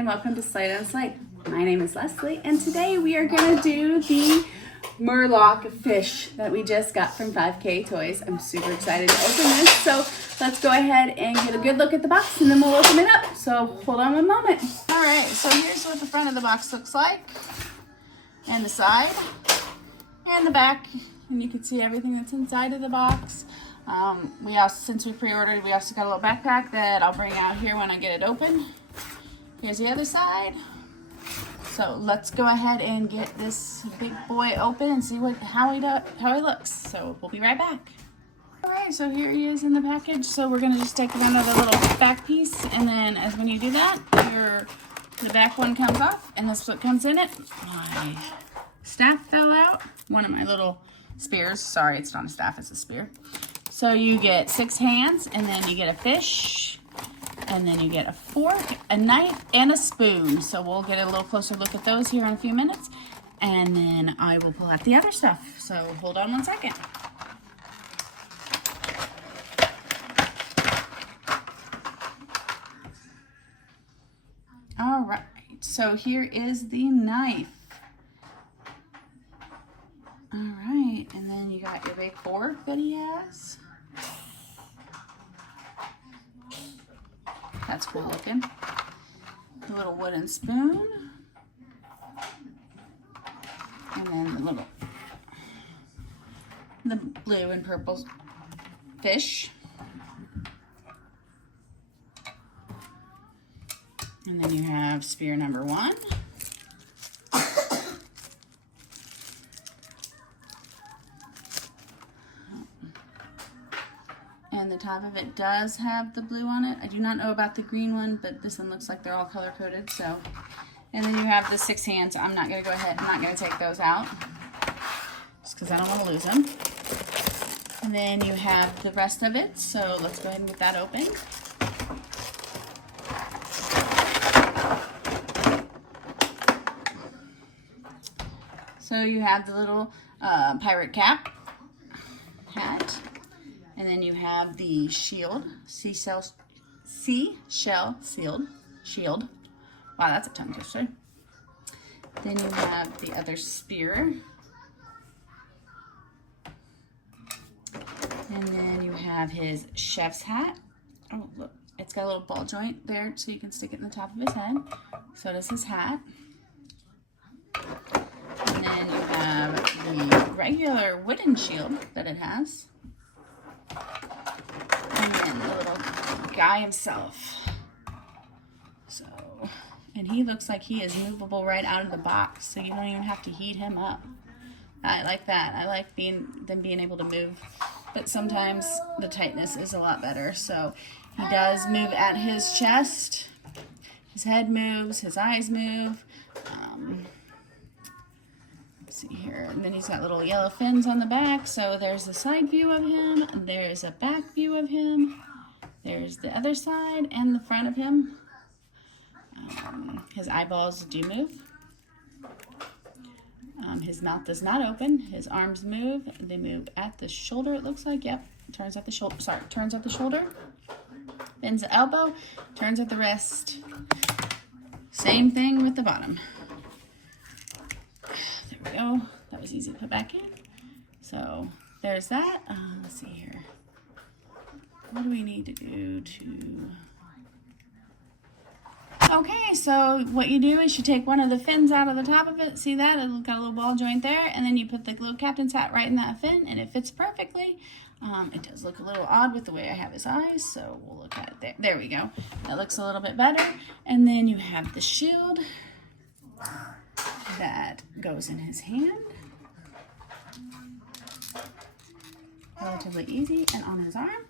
and welcome to Slide on Slide. My name is Leslie, and today we are going to do the Murdock fish that we just got from 5K Toys. I'm super excited to open this, so let's go ahead and get a good look at the box, and then we'll open it up. So hold on one moment. All right, so here's what the front of the box looks like, and the side, and the back, and you can see everything that's inside of the box. We also, since we pre-ordered, we also got a little backpack that I'll bring out here when I get it open. Here's the other side. So let's go ahead and get this big boy open and see how he looks. So we'll be right back. All right, so here he is in the package. So we're gonna just take down the little back piece, and then when you do that, the back one comes off, and this is what comes in it. My staff fell out. One of my little spears. Sorry, it's not a staff, it's a spear. So you get 6 hands, and then you get a fish, and then you get a fork, a knife, and a spoon. So we'll get a little closer look at those here in a few minutes, and then I will pull out the other stuff. So hold on one second. All right, so here is the knife. All right, and then you got your big fork that he has. That's cool looking. The little wooden spoon. And then the blue and purple fish. And then you have spear number 1. And the top of it does have the blue on it. I do not know about the green one, but this one looks like they're all color coded. So, and then you have the 6 hands. I'm not gonna go ahead. I'm not gonna take those out just because I don't want to lose them. And then you have the rest of it. So let's go ahead and get that open. So you have the little pirate cap hat. And then you have the shield, seashell sealed shield. Wow, that's a tongue twister. Then you have the other spear. And then you have his chef's hat. Oh, look, it's got a little ball joint there so you can stick it in the top of his head. So does his hat. And then you have the regular wooden shield that it has. And then the little guy himself. So, and he looks like he is movable right out of the box, so you don't even have to heat him up. I like that. I like them being able to move, but sometimes the tightness is a lot better. So he does move at his chest. His head moves. His eyes move. Let's see here, and then he's got little yellow fins on the back. So there's the side view of him, and there's a back view of him. There's the other side and the front of him. His eyeballs do move. His mouth does not open. His arms move. They move at the shoulder, it looks like. Yep, turns at the shoulder. Sorry, turns at the shoulder. Bends the elbow, turns at the wrist. Same thing with the bottom. There we go. That was easy to put back in. So there's that. Let's see here. What do we need to do to... Okay, so what you do is you take one of the fins out of the top of it. See that? It's got a little ball joint there. And then you put the little captain's hat right in that fin, and it fits perfectly. It does look a little odd with the way I have his eyes, so we'll look at it there. There we go. That looks a little bit better. And then you have the shield that goes in his hand. Relatively easy. And on his arm.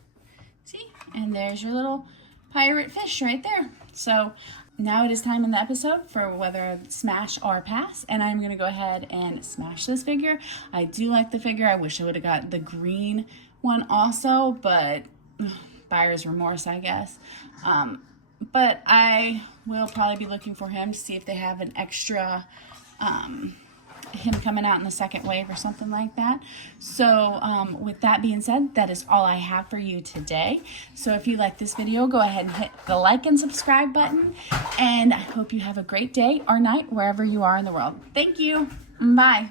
See? And there's your little pirate fish right there. So now it is time in the episode for whether smash or pass, and I'm going to go ahead and smash this figure. I do like the figure. I wish I would have got the green one also, but buyer's remorse, I guess. But I will probably be looking for him to see if they have an extra him coming out in the second wave or something like that. So with that being said, that is all I have for you today. So if you like this video, go ahead and hit the like and subscribe button. And I hope you have a great day or night wherever you are in the world. Thank you. Bye.